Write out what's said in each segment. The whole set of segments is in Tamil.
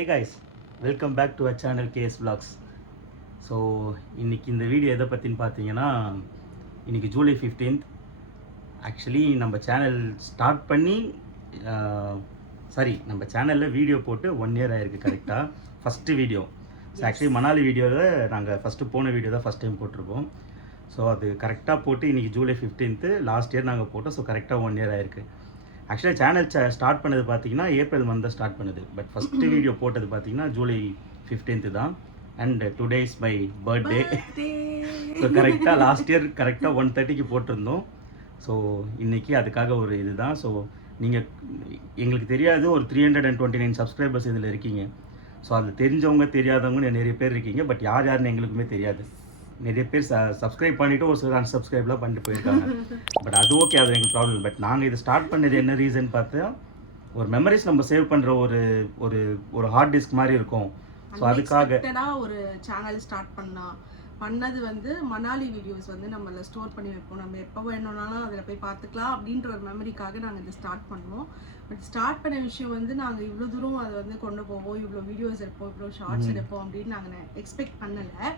Hey guys, welcome back to our channel KS Vlogs. So இன்றைக்கி இந்த வீடியோ எதை பற்றின்னு பார்த்தீங்கன்னா, இன்றைக்கி ஜூலை 15th. ஆக்சுவலி நம்ம சேனல் ஸ்டார்ட் பண்ணி நம்ம சேனலில் வீடியோ போட்டு 1 year ஆகிருக்கு கரெக்டாக. First video. So actually Manali வீடியோவில் நாங்கள் ஃபஸ்ட்டு போன வீடியோ தான் ஃபஸ்ட் டைம் போட்டிருக்கோம். ஸோ அது கரெக்டாக போட்டு இன்றைக்கி ஜூலை 15th லாஸ்ட் இயர் நாங்கள் போட்டோம். ஸோ கரெக்டாக 1 year ஆகிருக்கு. ஆக்சுவலாக சேனல் ஸ்டார்ட் பண்ணது பார்த்தீங்கன்னா ஏப்ரல் மந்த் தான் ஸ்டார்ட் பண்ணுது. பட் ஃபஸ்ட்டு வீடியோ போட்டது பார்த்தீங்கன்னா ஜூலை 15th தான். And today is my birthday. So கரெக்டாக லாஸ்ட் இயர் கரெக்டாக 1:30க்கு போட்டிருந்தோம். ஸோ இன்றைக்கி அதுக்காக ஒரு இது தான். ஸோ நீங்கள் எங்களுக்கு தெரியாது ஒரு 329 சப்ஸ்கிரைபர்ஸ் இதில் இருக்கீங்க. ஸோ அது தெரிஞ்சவங்க தெரியாதவங்க நிறைய பேர் இருக்கீங்க. பட் யாருன்னு எங்களுக்குமே தெரியாது. நிறைய பேர் சப்ஸ்கிரைப் பண்ணிவிட்டு ஒரு சிலர் அன்சப்ஸ்கிரைப்லாம் பண்ணிட்டு போயிருக்காங்க. பட் அது ஓகே, அது எங்களுக்கு ப்ராப்ளம். பட் நாங்கள் இது ஸ்டார்ட் பண்ணது என்ன ரீசன் பார்த்தா, ஒரு மெமரிஸ் நம்ம சேவ் பண்ணுற ஒரு ஒரு ஒரு ஹார்ட் டிஸ்க் மாதிரி இருக்கும். ஸோ அதுக்காக ஒரு சேனல் ஸ்டார்ட் பண்ணது வந்து மணாலி வீடியோஸ் வந்து நம்மள ஸ்டோர் பண்ணி வைப்போம். நம்ம எப்போ வேணும்னாலும் அதில் போய் பார்த்துக்கலாம் அப்படின்ற ஒரு மெமரிக்காக நாங்கள் இதை ஸ்டார்ட் பண்ணுவோம். பட் ஸ்டார்ட் பண்ண விஷயம் வந்து நாங்கள் இவ்வளோ தூரம் அதை வந்து கொண்டு போவோம், இவ்வளோ வீடியோஸ் எடுப்போம், இவ்வளோ ஷார்ட்ஸ் எடுப்போம் அப்படின்னு நாங்கள் எக்ஸ்பெக்ட் பண்ணலை.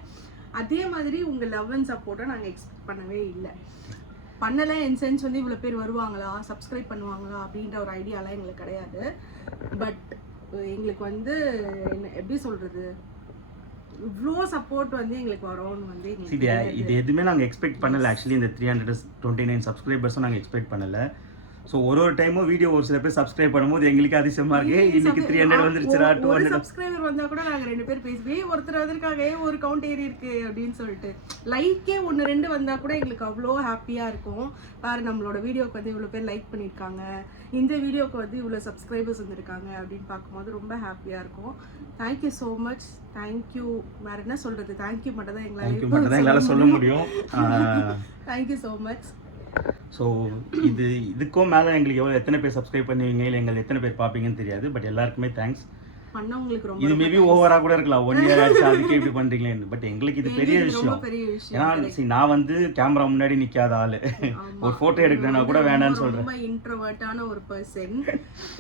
அதே மாதிரி உங்கள் லவ் அண்ட் சப்போர்ட்டை நாங்கள் எக்ஸ்பெக்ட் பண்ணவே பண்ணலை. இன் சென்ஸ் வந்து இவ்வளோ பேர் வருவாங்களா, சப்ஸ்கிரைப் பண்ணுவாங்களா அப்படின்ற ஒரு ஐடியாலாம் எங்களுக்கு கிடையாது. பட் எங்களுக்கு வந்து என்ன எப்படி சொல்கிறது, இவ்வளோ சப்போர்ட் வந்து எங்களுக்கு வரும்னு வந்து இது எதுவுமே நாங்கள் எக்ஸ்பெக்ட் பண்ணலை. ஆக்சுவலி இந்த 329 சப்ஸ்கிரைபர்ஸும் நாங்கள் எக்ஸ்பெக்ட் பண்ணலை. ஸோ ஒரு டைமும் வீடியோ ஒரு சில பேர் சப்ஸ்கிரைப் பண்ணும்போது எங்களுக்கு அதிசயமா இருக்கு. இன்னைக்கு 300 வந்துருச்சுடா, 200 சப்ஸ்கிரைபர் வந்தா கூட நாங்க 2 பேர் பேசுவேன், ஒருத்தர் அதற்காக ஒரு கவுண்ட் ஏறி இருக்கு அப்படின்னு சொல்லிட்டு லைக்கே 1-2 வந்தா கூட எங்களுக்கு அவ்வளோ ஹாப்பியா இருக்கும். பாரு நம்மளோட வீடியோக்கு வந்து இவ்வளோ பேர் லைக் பண்ணியிருக்காங்க, இந்த வீடியோக்கு வந்து இவ்வளோ சப்ஸ்கிரைபர்ஸ் வந்துருக்காங்க அப்படின்னு பார்க்கும்போது ரொம்ப ஹாப்பியா இருக்கும். Thank you so much. தேங்க்யூ. வேற என்ன சொல்றது, தேங்க்யூ மட்டும் தான் எங்களால் சொல்ல முடியும். Thank you so much. ஸோ இதுக்கும் மேலே எங்களுக்கு எத்தனை பேர் சப்ஸ்கிரைப் பண்ணுவீங்க, இல்லை எங்களை எத்தனை பேர் பார்ப்பீங்கன்னு தெரியாது. பட் எல்லாருக்குமே தேங்க்ஸ். இது மேபி ஓவரா கூட இருக்கலாம், 1 year ஆச்சு அதுக்கே இப்படி பண்றீங்களேன்னு. பட் எங்களுக்கு இது பெரிய விஷயம். ஏன்னா நான் வந்து கேமரா முன்னாடி நிக்காத ஆளு, ஒரு போட்டோ எடுக்கிறேன்னா கூட வேணான்னு சொல்றேன். ரொம்ப இன்ட்ரோவர்ட்டான ஒரு பர்சன்.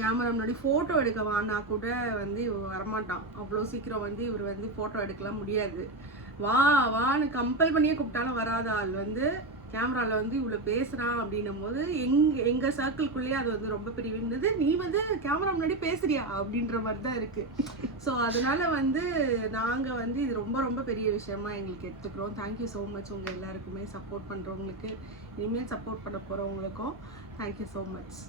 கேமரா முன்னாடி போட்டோ எடுக்க வானா கூட வந்து வரமாட்டான். அவ்வளோ சீக்கிரம் வந்து இவர் வந்து போட்டோ எடுக்கலாம் முடியாது. வான்னு கம்பல் பண்ணியே கூப்பிட்டாலும் வராத ஆள் வந்து கேமராவில் வந்து இவ்வளோ பேசுகிறான் அப்படின்னும் போது எங்கள் சர்க்கிள்குள்ளேயே அது வந்து ரொம்ப பெரிய இருந்தது. நீ வந்து கேமரா முன்னாடி பேசுறியா அப்படின்ற மாதிரி தான் இருக்குது. ஸோ அதனால வந்து நாங்கள் வந்து இது ரொம்ப ரொம்ப பெரிய விஷயமா எங்களுக்கு எடுத்துக்கிறோம். Thank you so much. உங்கள் எல்லாருக்குமே சப்போர்ட் பண்ணுறவங்களுக்கு, இனிமேல் சப்போர்ட் பண்ண போகிறவங்களுக்கும் thank you so much.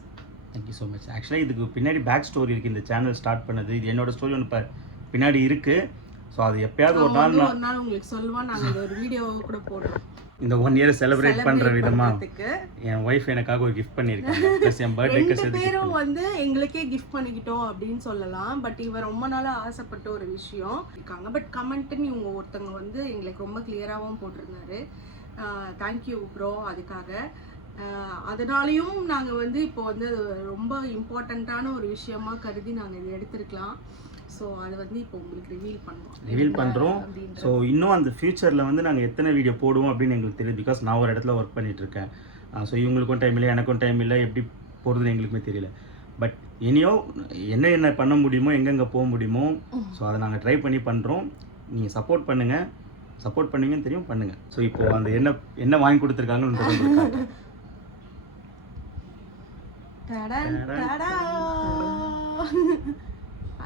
Thank you so much. ஆக்சுவலாக இதுக்கு பின்னாடி பேக் ஸ்டோரி இருக்குது. இந்த சேனல் ஸ்டார்ட் பண்ணது இது என்னோட ஸ்டோரி ஒன்று பின்னாடி இருக்குது. ஸோ அது எப்பயாவது ஒரு நாள் உங்களுக்கு சொல்லுவோம். நாங்கள் ஒரு வீடியோ கூட போடுறோம். இந்த 1 year செலிப்ரேட் பண்ற விதமா என் வைஃப் எனக்காக ஒரு கிஃப்ட் பண்ணிருக்காங்க. ப்ளஸ் என் பர்த்டேக்கு சேர்த்து பேரும் வந்து எங்களுக்கே கிஃப்ட் பண்ணிக்கிட்டோம் அப்படின்னு சொல்லலாம். பட் இவர் ரொம்ப நாளா ஆசைப்பட்ட ஒரு விஷயம் இருக்காங்க. பட் கமெண்ட்னு இவங்க ஒருத்தவங்க வந்து எங்களுக்கு ரொம்ப கிளியராகவும் போட்டிருந்தாரு. Thank you bro. அதுக்காக அதனாலையும் நாங்கள் வந்து இப்போ வந்து ரொம்ப இம்பார்ட்டண்ட்டான ஒரு விஷயமா கருதி நாங்கள் இதை எடுத்திருக்கலாம். ஸோ அது வந்து இப்போ உங்களுக்கு ரிவீல் பண்ணுறோம். ஸோ இன்னும் அந்த ஃபியூச்சரில் வந்து நாங்கள் எத்தனை வீடியோ போடுவோம் அப்படின்னு எங்களுக்கு தெரியும். பிகாஸ் நான் ஒரு இடத்துல ஒர்க் பண்ணிகிட்ருக்கேன். ஸோ இவங்களுக்கும் டைம் இல்லை, எனக்கும் டைம் இல்லை, எப்படி போகிறதுன்னு எங்களுக்குமே தெரியல. பட் இனியோ என்ன பண்ண முடியுமோ, எங்கெங்கே போக முடியுமோ, ஸோ அதை நாங்கள் ட்ரை பண்ணி பண்ணுறோம். நீங்கள் சப்போர்ட் பண்ணுங்கள். சப்போர்ட் பண்ணுவீங்கன்னு தெரியும், பண்ணுங்கள். ஸோ இப்போது அந்த என்ன வாங்கி கொடுத்துருக்காங்கன்னு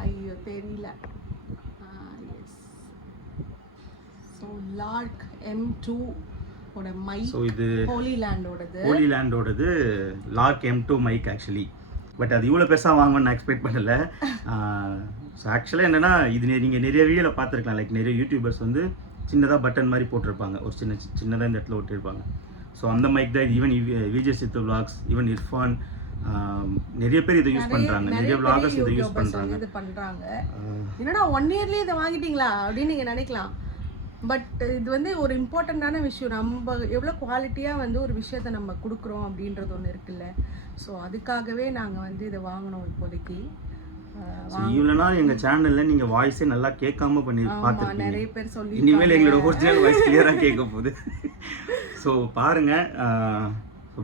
ஐயோ தெரியல. ஸோ லார்க் M2 ஓட மைக். ஸோ இது ஹோலிலேண்டோடது Lark M2 mic actually. But அது இவ்வளோ பெருசாக வாங்கணும்னு நான் எக்ஸ்பெக்ட் பண்ணல. ஸோ ஆக்சுவலாக என்னென்னா, இது நீங்கள் நிறைய வீடியோவில் பார்த்துருக்கலாம். லைக் நிறைய யூடியூபர்ஸ் வந்து சின்னதாக பட்டன் மாதிரி போட்டிருப்பாங்க, ஒரு சின்னதாக இந்த இடத்துல ஒட்டியிருப்பாங்க. ஸோ அந்த மைக் தான் இது. ஈவன் விஜய் சித்து விலாக்ஸ், ஈவன் இர்ஃபான், நிறைய பேர் இதை யூஸ் பண்றாங்க. நிறைய vloggers இதை யூஸ் பண்றாங்க. என்னடா 1 yearலயே இதை வாங்கிட்டீங்களா அப்படின்னு நீங்க நினைக்கலாம். பட் இது வந்து ஒரு இம்பார்ட்டண்ட்டான விஷயம். நம்ம எவ்வளோ குவாலிட்டியாக வந்து ஒரு விஷயத்தை நம்ம கொடுக்குறோம் அப்படின்றது ஒன்று இருக்குல்ல. ஸோ அதுக்காகவே நாங்கள் வந்து இதை வாங்கினோம். இப்போதைக்கு இவ்வளோனா எங்கள் சேனலில் நீங்கள் வாய்ஸே நல்லா கேட்காம பண்ணி பார்த்துருக்கீங்க. நிறைய பேர் சொல்லி இனிமேல் எங்களோட ஒரிஜினல் வாய்ஸ் கிளியராக கேட்க போகுது. ஸோ பாருங்கள்.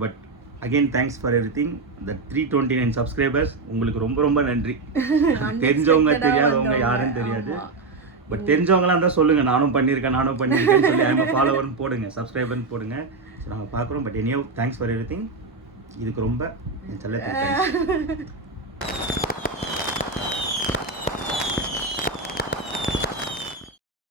But again thanks for everything. The 329 subscribers உங்களுக்கு ரொம்ப ரொம்ப நன்றி. தெரிஞ்சவங்க தெரியாதவங்க யாருன்னு தெரியாது, பட் தெரிஞ்சவங்களாம் தான் சொல்லுங்கள் நானும் பண்ணியிருக்கேன்னு சொல்லி ஐம் ஃபாலோவர்னு போடுங்க, சப்ஸ்கிரைபர்னு போடுங்க. ஸோ நாங்கள் பார்க்குறோம். But anyway thanks for everything. இதுக்கு ரொம்ப என் செல்லத்துக்கு தேங்க்ஸ்.